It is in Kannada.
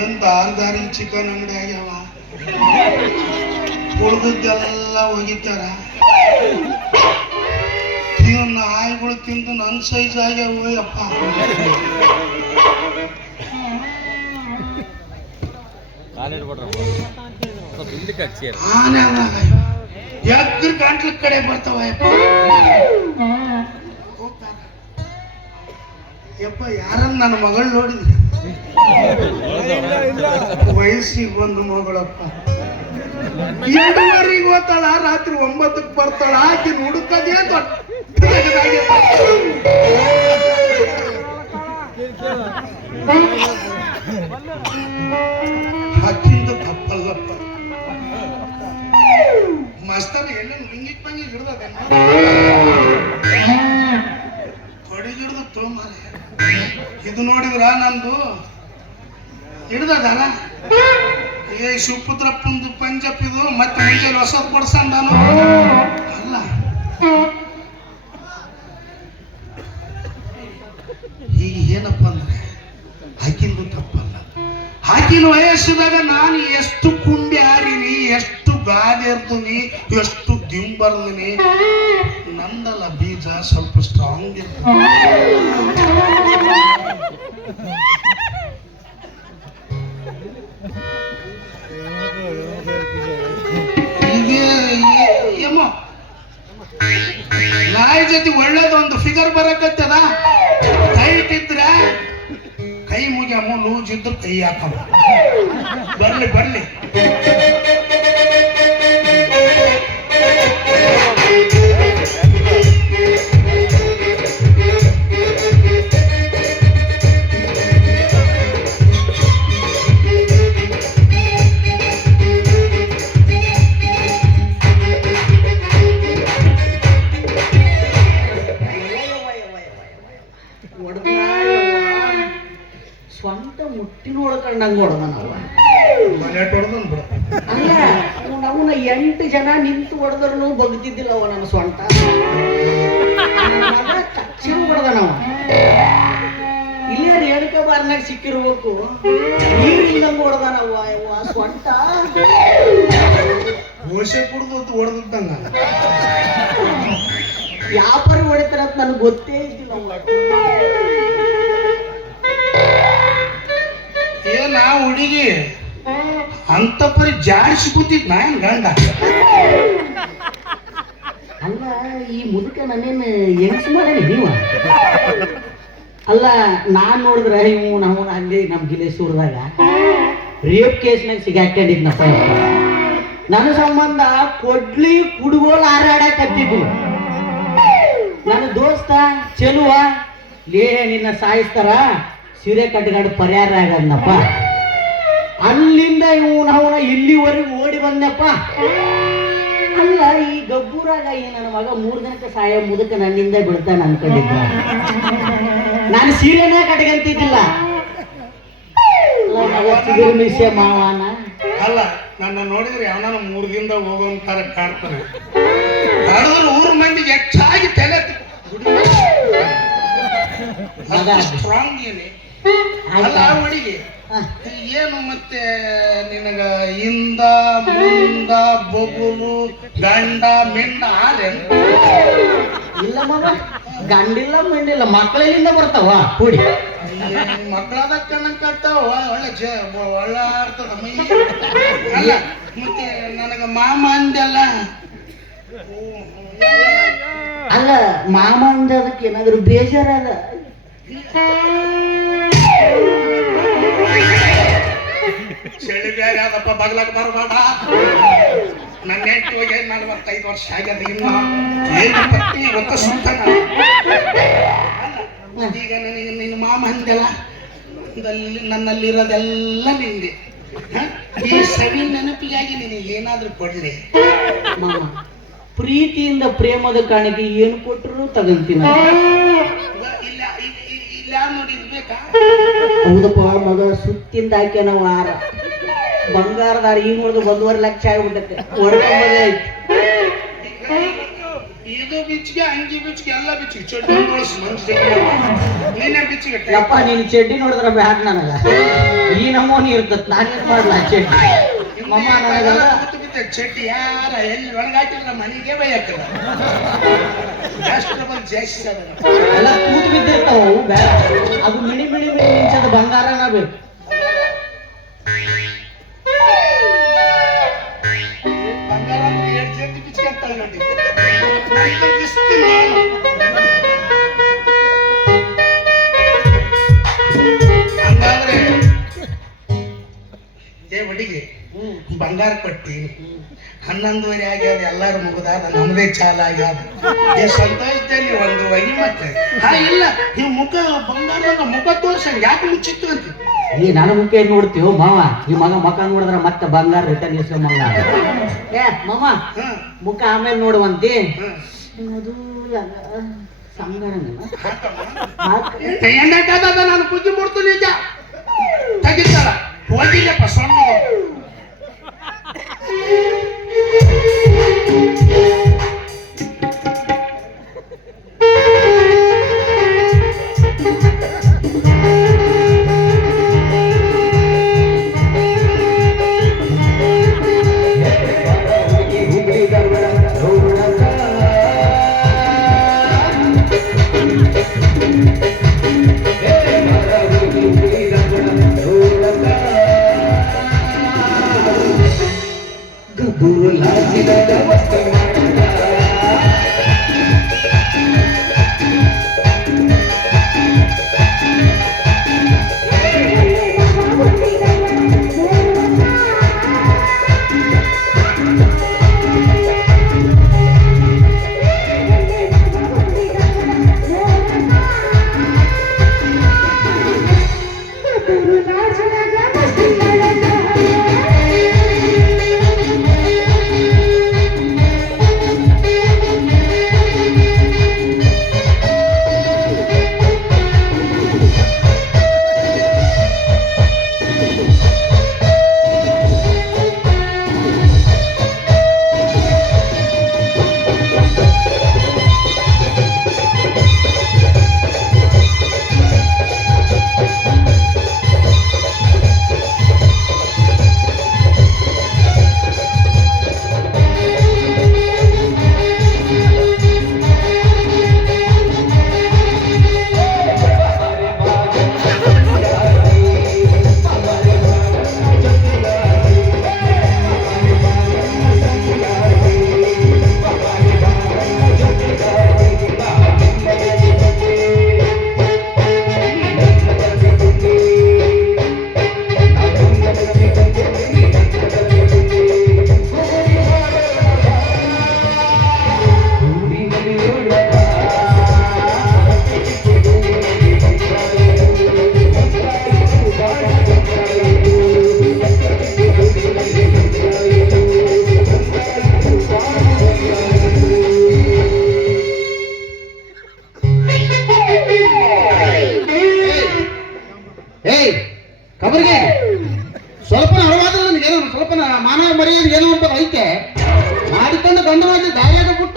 ಏನ್ ದಾರಿ ಚಿಕನ್ ಅಂಗಡಿ ಆಗ್ಯಾವ, ಉಳ್ದದ್ದೆಲ್ಲ ಒಗಿತಾರ. ನಾಯಿಗಳು ತಿಂದು ನನ್ ಸೈಜ್ ಆಗ್ಯಾವ ಯಪ್ಪ. ಎಗ್ರ ಗಂಟ್ಲ ಕಡೆ ಬರ್ತಾವ ಯಪ್ಪ. ಯಾರನ್ನ ನನ್ನ ಮಗಳು ನೋಡಿದ್ರಿ? ವಯಸ್ಸಿಗೆ ಒಂದು ಮಗಳಪ್ಪ. 7:30 ಹೋಗ್ತಾಳ, ರಾತ್ರಿ 9ಕ್ಕೆ ಬರ್ತಾಳ. ಆಕಿ ಹುಡುಕದೇ ಹಾಕಿಂದ ತಪ್ಪಲ್ಲಪ್ಪ. ಮಸ್ತಾನ ಎಲ್ಲ ಹಿಂಗಿಕ್ ಬಂಗಿ ಹಿಡ್ದ ತೊಡಿಗಿಡ್ದು ತೊಗೊಂಬಾರ. ಇದು ನೋಡಿದ್ರ ನಂದು ಹಿಡ್ದಲ್ಲ. ಏ ಶಿವಪುತ್ರಪ್ಪಂದು ಪಂಜಪ್ ಇದು. ಮತ್ತೆ ಮುಂಜಾನೆ ಹೊಸದ್ ಕೊಡ್ಸಂದ ನಾನು ಅಲ್ಲ. ಈಗ ಏನಪ್ಪ ಅಂದ್ರೆ ಆಕಿಂದು ತಪ್ಪಲ್ಲ. ಆಕಿನ ವಯಸ್ಸಿದಾಗ ನಾನು ಎಷ್ಟು ಕುಂಡಿ ಹಾರಿನಿ, ಎಷ್ಟು ಗಾದೆ ಇರ್ತೀನಿ, ಎಷ್ಟು ದಿಂಬರ್ದಿನಿ. ನಂದಲ್ಲ ಬೀಜ ಸ್ವಲ್ಪ ಸ್ಟ್ರಾಂಗ್ ಇರ್ತದೆ. ನಾಯಿ ಜೊತೆ ಒಳ್ಳೇದು ಒಂದು ಫಿಗರ್ ಬರಕತ್ತದ. ಟೈಟ್ ಇದ್ರೆ ಕೈ ಮುಗಿಯಮ್ಮ, ಲೂಸ್ ಇದ್ರು ಕೈ ಹಾಕಮ್ಮ. ಬರ್ಲಿ ಬರ್ಲಿ. ಸ್ವಂತ ಮುಟ್ಟಿನ ಹೊಡ್ಕೊಂಡಂಗ ಹೊಡೆದ ನಾವು. ಅಲ್ಲ ಅವನ 8 ಜನ ನಿಂತು ಹೊಡೆದ್ರು ಬಗ್ದಿದ್ದಿಲ್ಲ ಅವ ನನ್ನ ಸ್ವಂತ. ತಕ್ಷಣ ಹೊಡೆದ ನಾವು. ಇಲ್ಲೇ ರೇಣುಕಾ ಬಾರ್ನಾಗ ಸಿಕ್ಕಿರ್ಬೇಕು. ನೀರಿಲ್ದಂಗ ಹೊಡೆದ ನಾವು ಸ್ವಂತ. ಘೋಷೆ ಕುಡ್ದು ಹೊಡೆದಂಗ ವ್ಯಾಪಾರಿ ಹೊಡಿತಾರ ಅಂತ ನನ್ಗೆ ಗೊತ್ತೇ ಇದ್ದಿಲ್ಲ. ಏನ ಹುಡುಗಿ ಅಂತ ಪರಿ ಜಾಡಿಸಿ ಕೂತಿದ್ ನಾನ್ ಗಂಡ. ಅಲ್ಲ ಈ ಮುದುಕ ನನ್ನೇನು ಹೆಂಗ್ಸ್ ಮಾಡೇನಿ ನೀವ? ಅಲ್ಲ ನಾನ್ ನೋಡಿದ್ರೆ ಇವು ನಾವು ಅಲ್ಲಿ ನಮ್ ಗಿಲೇಶ್ವರದಾಗ ರೇಪ್ ಕೇಸ್ನಾಗ ಸಿಗಾಕೊಂಡಿದ್ನಪ್ಪ. ನನ್ನ ಸಂಬಂಧ ಕೊಡ್ಲಿ ಕುಡುಗೋಲ್ ಹಾರಾಡಕತ್ತಿದ್ವು. ನನ್ನ ದೋಸ್ತ ಚೆಲುವ ಲೇ ನಿನ್ನ ಸಾಯಿಸ್ತಾರ, ಸೀರೆ ಕಟ್ಟಿಕೊಂಡು ಪರಿಹಾರ ಆಗದನಪ್ಪ. ಅಲ್ಲಿಂದ ಅವನ ಇಲ್ಲಿವರೆಗೂ ಓಡಿ ಬಂದಪ್ಪ. ಅಲ್ಲ ಈ ಗಬ್ಬೂರಾಗ ಈ ನನ್ನ ಮಗ 3 ದಿನಕ್ಕೆ ಸಾಯ ಮುದುಕ ನನ್ನಿಂದ ಬಿಡ್ತಾನೆ ಅನ್ಕೊಂಡಿದ್ದ. ನಾನು ಸೀರೆನೇ ಕಟ್ಕಂತಿದ್ದಿಲ್ಲ. ಮಾವನ ಅಲ್ಲ ನನ್ನ ನೋಡಿದ್ರೆ ಯಾವನ 3 ದಿನದಾಗ ಹೋಗೋಂತಾರ ಕಾಡ್ತಾನೆ. ಊರ್ ಮಂದಿಗೆ ಹೆಚ್ಚಾಗಿ ತಲೆ ಸ್ಟ್ರಾಂಗ್ ಏನಿ ಅಲ್ಲ ಹುಡುಗಿ. ಏನು ಮತ್ತೆ ನಿನಗ ಇಂದ ಮುಂದ ಬೊಗುಲು ಗಂಡ ಮಿಂಡ ಆರೇನು? ಇಲ್ಲ ಮಗ, ಗಂಡಿಲ್ಲ ಮಿಂಡಿಲ್ಲ, ಮಕ್ಕಳಿಂದ ಬರ್ತಾವ ಕೂಡಿ. ಮಕ್ಕಳದ ಕಣಕ್ಕಾಗ್ತಾವ ಒಳ್ಳೆ ಆಡ್ತದ ಮೈ. ಅಲ್ಲ ಮತ್ತೆ ನನಗ ಮಾಮ ಅಂದೆಲ್ಲ. ಅಲ್ಲ ಮಾಮ ಅಂದ ಅದಕ್ಕೆ ಏನಾದ್ರು ಬೇಜಾರದ? ಚಳಿ ಬೇರೆ ಅದಪ್ಪ, ಬಗ್ಲಾಗ ಬರಬೇಡ. ನನ್ನ ಹೆಂಡತಿ ಹೋಗಿ 45 ವರ್ಷ ಆಗ್ಯದ. ಇನ್ನು ಏನು ಪತ್ನಿ ಗೊತ್ತ ಸುತ್ತಾನ. ಈಗ ನನಗೆ ನಿನ್ನ ಮಾಮ ಅಂದೆಲ್ಲ ನನ್ನಲ್ಲಿರೋದೆಲ್ಲ ನಿಂದೆ. ಈ ಸವಿ ನೆನಪಿಗಾಗಿ ನಿನಗೆ ಏನಾದ್ರೂ ಕೊಡ್ಲಿ? ಮಾಮ ಪ್ರೀತಿಯಿಂದ ಪ್ರೇಮದ ಕಾಣಿಕೆ ಏನು ಕೊಟ್ಟರು ತಗಂತೀನಿ. ಹೌದಪ್ಪ ಮಗ, ಸುತ್ತಿಂದ ಹಾಕ್ಯ ನಾವು ಹಾರ ಬಂಗಾರದಾರ ಈಗ ನೋಡಿದ್ರೆ 1.5 ಲಕ್ಷ ಆಗ್ಬಿಟ್ಟೆ. ಹೊಡ್ಕೊಂಬದೇ ಐತಿ. ಇದು ಬಿಚ್ಚಿಗೆ ಅಂಗಿ ಬಿಚ್ಚಿಗೆ ಎಲ್ಲ ಬಿಚ್ಚಿಗೆ ಚಡ್ಡಿ ನೀನೇ ಬಿಚ್ಚಿಗೆ ಯಪ್ಪ ನೀನ್ ಚಡ್ಡಿ ನೋಡಿದ್ರ ಬ್ಯಾಡ್ ನನಗ ಈ ನಮೂನಿ ಇರ್ತದ ನಾನೇನ್ ಮಾಡ್ಲಾ ಚಡ್ಡಿ ಮಮ್ಮ ನನಗಲ್ಲ ಚಡ್ಡಿ ಯಾರ ಎಲ್ಲಿ ಒಣಗಾಕಿದ್ರ ಮನೆಗೆ ಬೈಯಕ್ಕ ಜಾಸ್ತಿ ಎಲ್ಲ ತೂತು ಬಿದ್ದಿರ್ತಾವ ಅವು ಬೇಡ ಅದು ಮಿಣಿ ಮಿಣಿ ಮಿಣಿ ಮಿಂಚದ ಬಂಗಾರನ ಬೇಕು ಬಂಗಾರ ಅಂದ್ರೆ 2 ಜಂಟಿ ಬಿಚ್ಚಿಗೆ ನೋಡಿ ಹಂಗಾದ್ರೆ ಹುಡುಗಿ ಬಂಗಾರ ಕೊಟ್ಟಿ 11:30 ಆಗ್ಯಾದ ಎಲ್ಲಾರು ಮುಗಿದಾದ ನಮ್ದೇ ಚಾಲ ಆಗ್ಯಾದ ಈ ಸಂತೋಷದಲ್ಲಿ ಒಂದು ವಗಿ ಮತ್ತೆ ಇಲ್ಲ ಈ ಮುಖ ಬಂಗಾರದ ಮುಖ ತೋರ್ಸಂಗ್ ಯಾಕೆ ಮುಚ್ಚಿತ್ತು ಅಂತ ಈ ನನ್ನ ಮುಖ ಏನ್ ನೋಡ್ತೀವೋ ಮಾವ ಈ ಮಗ ಮುಖ ನೋಡಿದ್ರ ಮತ್ತೆ ಬಂಗಾರ ರಿಟರ್ನ್ ಇಸ್ಕೊಂಬಂಗ ಏ ಮಾಮ ಮುಖ ಆಮೇಲೆ ನೋಡುವಂತಿ ಅದು ಎಣ್ಣೆಕಾದ ನಾನು ಬುದ್ಧಿ ಮುಡ್ತೀನಿ ಈಗ ತೆಗಿತಾಳ ಹೋಗಿಲ್ಲಪ್ಪ ಸೊಣ್ಣ ಕಬರ್ಗೆ ಸ್ವಲ್ಪ ಹಳವಾದ್ರೆ ನನಗೇನೋ ಸ್ವಲ್ಪ ಮಾನವ ಮರ್ಯಾದೆ ಏನೋ ಅಂತ ಐತೆ ಮಾಡಿಕೊಂಡು ಗಂಡು ದಾರಿಯಾಗ ಬಿಟ್ಟು